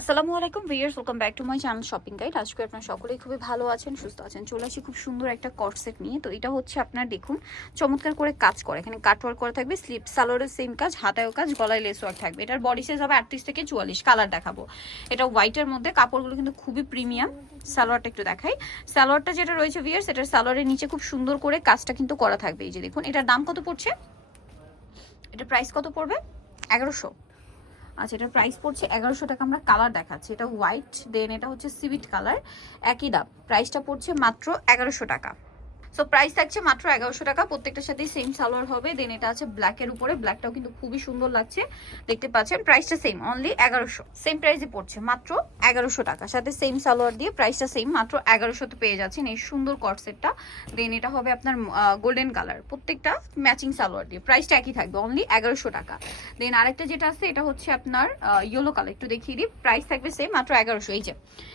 আসসালামু আলাইকুম viewers, welcome back to my channel shopping guide. আজকে আপনারা সকলেই খুবই ভালো আছেন, সুস্থ আছেন। চলে আসি খুব সুন্দর একটা কট সেট নিয়ে। তো এটা হচ্ছে আপনার দেখুন চমৎকার করে কাজ করে, এখানে কাটওয়ার্ক করা থাকবে, স্লিপ সালোয়ারের সেম কাজ, হাতায়ও কাজ, গলায় লেস ওয়ার্ক থাকবে। এটার বডি সাইজ হবে 38 থেকে 44। কালার দেখাবো, এটা হোয়াইটের মধ্যে, কাপড়গুলো কিন্তু খুবই প্রিমিয়াম। সালোয়ারটা একটু দেখাই। সালোয়ারটা যেটা রয়েছে ভিউয়ার্স, এটার সালোয়ারের নিচে খুব সুন্দর করে কাজটা কিন্তু করা থাকবে। এই যে দেখুন, এটার দাম কত পড়ছে, এটা প্রাইস কত পড়বে, 1100। আচ্ছা, এটার প্রাইস পড়ছে 1100 টাকা। আমরা কালার দেখাচ্ছি, এটা হোয়াইট, দেন এটা হচ্ছে সিভিট কালার, একই দাম। প্রাইসটা পড়ছে মাত্র 1100 টাকা। সো প্রাইস থাকছে মাত্র 1100 টাকা। প্রত্যেকটার সাথেই সেম সালোয়ার হবে। দেন এটা আছে ব্ল্যাকের উপরে, ব্ল্যাকটাও কিন্তু খুবই সুন্দর লাগছে, দেখতে পাচ্ছেন। প্রাইসটা সেম, অনলি 1100। সেম প্রাইসে পড়ছে মাত্র 1100 টাকা, সাথে সেম সালোয়ার দিয়ে প্রাইসটা সেম, মাত্র 1100 তে পেয়ে যাচ্ছেন এই সুন্দর কট সেটটা। দেন এটা হবে আপনার গোল্ডেন কালার, প্রত্যেকটা ম্যাচিং সালোয়ার দিয়ে, প্রাইসটা একই থাকবে, অনলি 1100 টাকা। দেন আরেকটা যেটা আছে, এটা হচ্ছে আপনার ইয়েলো কালার, একটু দেখিয়ে দিই। প্রাইস থাকবে সেম, মাত্র 1100। এই যে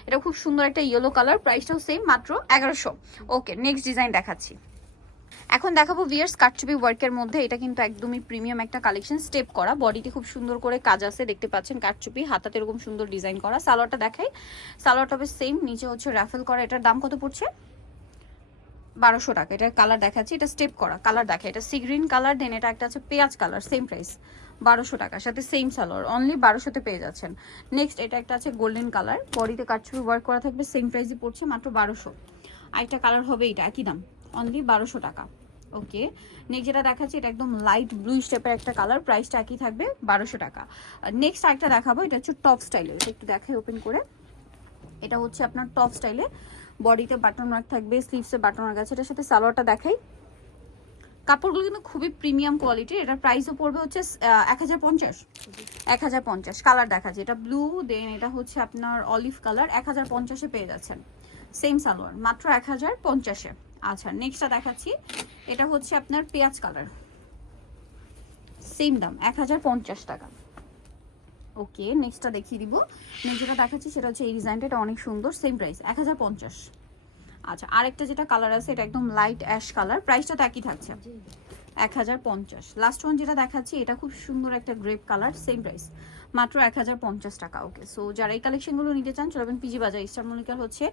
এটা খুব সুন্দর একটা ইয়েলো কালার, প্রাইসটাও সেম, মাত্র 1100। ওকে, নেক্সট ডিজাইন দেখাচ্ছি। এখন দেখাবো ভিয়ার্স কাটচুপি ওয়ার্কের মধ্যে। এটা কিন্তু একদমই প্রিমিয়াম একটা কালেকশন, স্টেপ করা, বডিতে খুব সুন্দর করে কাজ আছে, দেখতে পাচ্ছেন। কাটচুপি, হাতাতে এরকম সুন্দর ডিজাইন করা। সালোয়ারটা দেখাই, সালোয়ারটা হবে সেম, নিচে হচ্ছে রাফেল করা। এটার দাম কত পড়ছে, 1200 টাকা। এটার কালার দেখাচ্ছি, এটা স্টেপ করা কালার দেখা, এটা সি গ্রিন কালার। দেন এটা একটা আছে পেঁয়াজ কালার, সেম প্রাইস 1200 টাকা, সাথে সেম সালোয়ার, অনলি 1200-তে পেয়ে যাচ্ছেন। নেক্সট এটা একটা আছে গোল্ডেন কালার, বডিতে কাটচুপি ওয়ার্ক করা থাকবে, সেম প্রাইসই পড়ছে, মাত্র 1200। আরেকটা কালার হবে এটা, একই দাম, অনলি 1200 টাকা। ওকে, নেক্সট যেটা দেখাচ্ছি, এটা একদম লাইট ব্লু স্টেপের একটা কালার, প্রাইসটা একই থাকবে, 1200 টাকা। নেক্সট আরেকটা দেখাবো, এটা হচ্ছে টপ স্টাইলের, এটা একটু দেখাই ওপেন করে। এটা হচ্ছে আপনার টপ স্টাইলে, বডিতে বাটন ওয়ার্ক থাকবে, স্লিভসে বাটন ওয়ার্ক আছে। এটার সাথে সালোয়ারটা দেখাই। কাপড়গুলো কিন্তু খুবই প্রিমিয়াম কোয়ালিটির। এটার প্রাইসও পড়বে হচ্ছে 1050। 1050 কালার দেখাচ্ছে, এটা ব্লু, দেন এটা হচ্ছে আপনার অলিভ কালার, 1050-এ পেয়ে যাচ্ছেন। সেম সালোয়ার, মাত্র 1050-এ। আচ্ছা, নেক্সটটা দেখাচ্ছি, এটা হচ্ছে আপনার পেঁয়াজ কালার, সেম দাম, 1050 টাকা। ওকে, নেক্সটটা দেখিয়ে দিব। নেক্সট যেটা দেখাচ্ছি সেটা হচ্ছে এই ডিজাইনটা, এটা অনেক সুন্দর, সেম প্রাইস 1050। আচ্ছা, আরেকটা যেটা কালার আছে, এটা একদম লাইট অ্যাশ কালার, প্রাইসটা তো একই থাকছে, 1050। লাস্ট ওয়ান যেটা দেখাচ্ছি, এটা খুব সুন্দর একটা গ্রেপ কালার, সেম প্রাইস, মাত্র 1050 টাকা। ওকে, সো যারা এই কালেকশনগুলো নিতে চান চলবেন পিজি বাজার, ইস্টার মল্লিকার হচ্ছে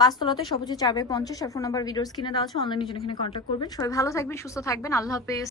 5 তলাতে, সবুজে 4/50। আর ফোন নাম্বার ভিডিওস কিনে দেওয়া আছে, অনলাইনে জন্য এখানে কন্ট্যাক্ট করবেন। সবাই ভালো থাকবেন, সুস্থ থাকবেন, আল্লাহ হাফেজ।